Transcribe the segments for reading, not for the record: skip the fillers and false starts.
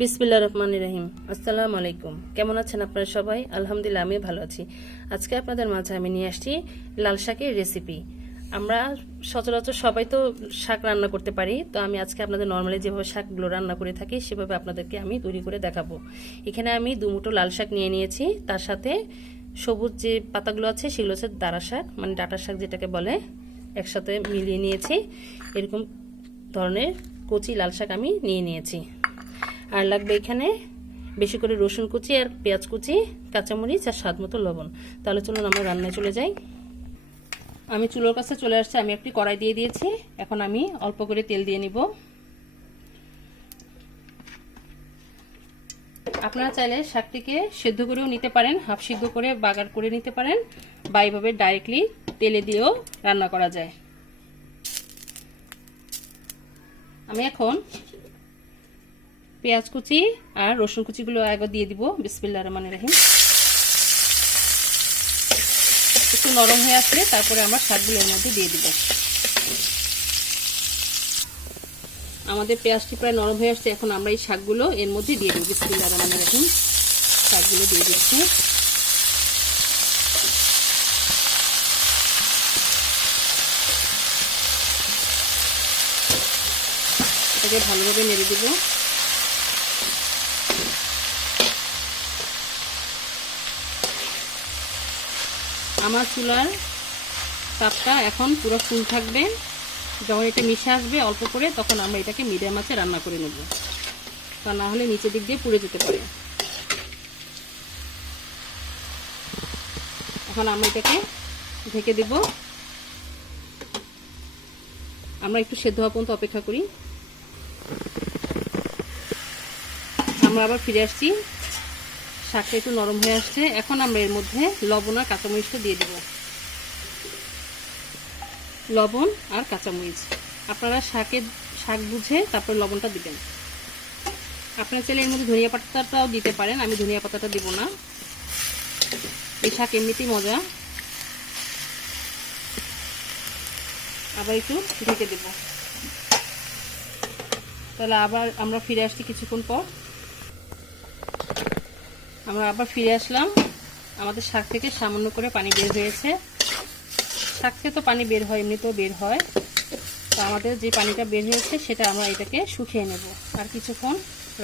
বিসমিল্লাহির রহমানির রহিম। আসসালামু আলাইকুম। কেমন আছেন আপনারা সবাই? আলহামদুলিল্লাহ আমি ভালো আছি। আজকে আপনাদের মাঝে আমি নিয়ে আসছি লাল শাকের রেসিপি। আমরা সচরাচর সবাই তো শাক রান্না করতে পারি, তো আমি আজকে আপনাদের নর্মালি যেভাবে শাকগুলো রান্না করে থাকি সেভাবে আপনাদেরকে আমি তৈরি করে দেখাবো। এখানে আমি 2 মুঠো লাল শাক নিয়ে নিয়েছি, তার সাথে সবুজ যে পাতাগুলো আছে সেগুলো হচ্ছে দাঁড়া শাক, মানে ডাঁটা শাক যেটাকে বলে, একসাথে মিলিয়ে নিয়েছি। এরকম ধরনের কচি লাল শাক আমি নিয়ে নিয়েছি। আর লাগবে এখানে বেশি করে রসুন কুচি আর পেঁয়াজ কুচি, কাঁচামরিচ আর স্বাদ মতো লবণ। তাহলে চলুন আমরা রান্নায় চলে যাই। আমি চুলোর কাছে চলে আসছি, আমি একটি কড়াই দিয়ে দিয়েছি। এখন আমি অল্প করে তেল দিয়ে নিব। আপনারা চাইলে শাকটিকে সেদ্ধ করেও নিতে পারেন, হাফ সিদ্ধ করে বাগার করে নিতে পারেন, বা এইভাবে ডাইরেক্টলি তেলে দিয়েও রান্না করা যায়। আমি এখন পেঁয়াজ কুচি আর রসুন কুচিগুলো আগে দিয়ে দিব। বিসমিল্লাহির রহমানির রহিম। একটু নরম হয়ে আসলে তারপরে আমরা শাকগুলো এর মধ্যে দিয়ে দিব। আমাদের পেঁয়াজটি প্রায় নরম হয়ে আসছে, এখন আমরা এই শাকগুলো এর মধ্যে দিয়ে দিব। বিসমিল্লাহির রহমানির রহিম। শাকগুলো দিয়ে দিচ্ছি। এটাকে ভালোভাবে নেড়ে দিব। আমার চুলার তাপটা এখন পুরো ফুল থাকবে। যখন এটা মিশে আসবে অল্প করে, তখন আমরা এটাকে মিডিয়াম আঁচে রান্না করে নেব, তা না হলে নিচের দিক দিয়ে পুড়ে যেতে পারে। এখন আমরা এটাকে ঢেকে দেব। আমরা একটু সেদ্ধ হওয়া পর্যন্ত অপেক্ষা করি। আমরা আবার ফিরে আসছি। শাকটা একটু নরম হয়ে আসছে। এখন আমরা এর মধ্যে লবণ আর কাঁচামরিচটা দিয়ে দেব। লবণ আর কাঁচামরিচ আপনারা শাক বুঝে তারপর লবণটা দিবেন। আপনারা চাইলে এর মধ্যে ধনিয়া পাতাটাও দিতে পারেন, আমি ধনিয়া পাতাটা দিব না। এই শাক এমনিতেই মজা। আবার একটু ঢেকে দেব। তাহলে আবার আমরা ফিরে আসছি কিছুক্ষণ পর। আমরা আবার ফিরে আসলাম। আমাদের শাক থেকে সামান্য করে পানি বের হয়েছে। শাক থেকে তো পানি বের হয়, এমনিতেও বের হয়। তো আমাদের যে পানিটা বের হয়েছে সেটা আমরা এটাকে শুকিয়ে নেব। আর কিছুক্ষণ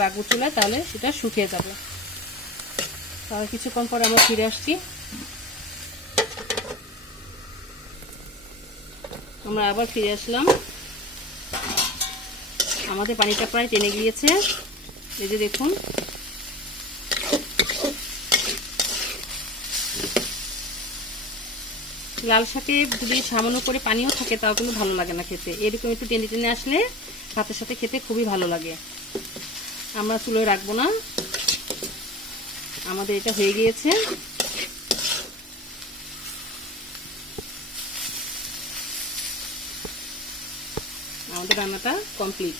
রাখবো চুলায়, তাহলে সেটা শুকিয়ে যাবে। তাহলে কিছুক্ষণ পর আমরা ফিরে আসছি। আমরা আবার ফিরে আসলাম। আমাদের পানিটা প্রায় টেনে গিয়েছে। এই যে দেখুন, লাল শাকে যদি সামান্য করে পানিও থাকে তাও কিন্তু ভালো লাগে না খেতে। এরকম একটু টেনে টেনে আসলে ভাতের সাথে খেতে খুবই ভালো লাগে। আমরা চুলোয় রাখবো না, আমাদের এটা হয়ে গিয়েছে। আমাদের রান্নাটা কমপ্লিট।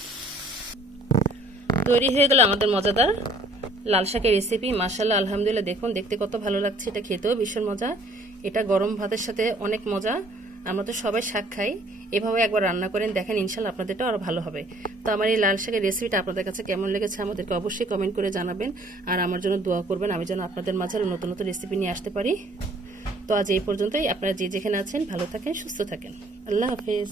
তৈরি হয়ে গেল আমাদের মজাদার লাল শাকের রেসিপি। মাশাআল্লাহ, আলহামদুলিল্লাহ। দেখুন, দেখতে কত ভালো লাগছে। এটা খেতেও ভীষণ মজা। এটা গরম ভাতের সাথে অনেক মজা। আমরা তো সবাই শাক খাই, এভাবে একবার রান্না করেন দেখেন, ইনশাল্লাহ আপনাদেরটা আরো ভালো হবে। তো আমার এই লাল শাকের রেসিপিটা আপনাদের কাছে কেমন লেগেছে আমাদেরকে অবশ্যই কমেন্ট করে জানাবেন। আর আমার জন্য দোয়া করবেন, আমি যেন আপনাদের মাঝে নতুন নতুন রেসিপি নিয়ে আসতে পারি। তো আজ এই পর্যন্তই। আপনারা যে যেখানে আছেন ভালো থাকেন, সুস্থ থাকেন। আল্লাহ হাফেজ।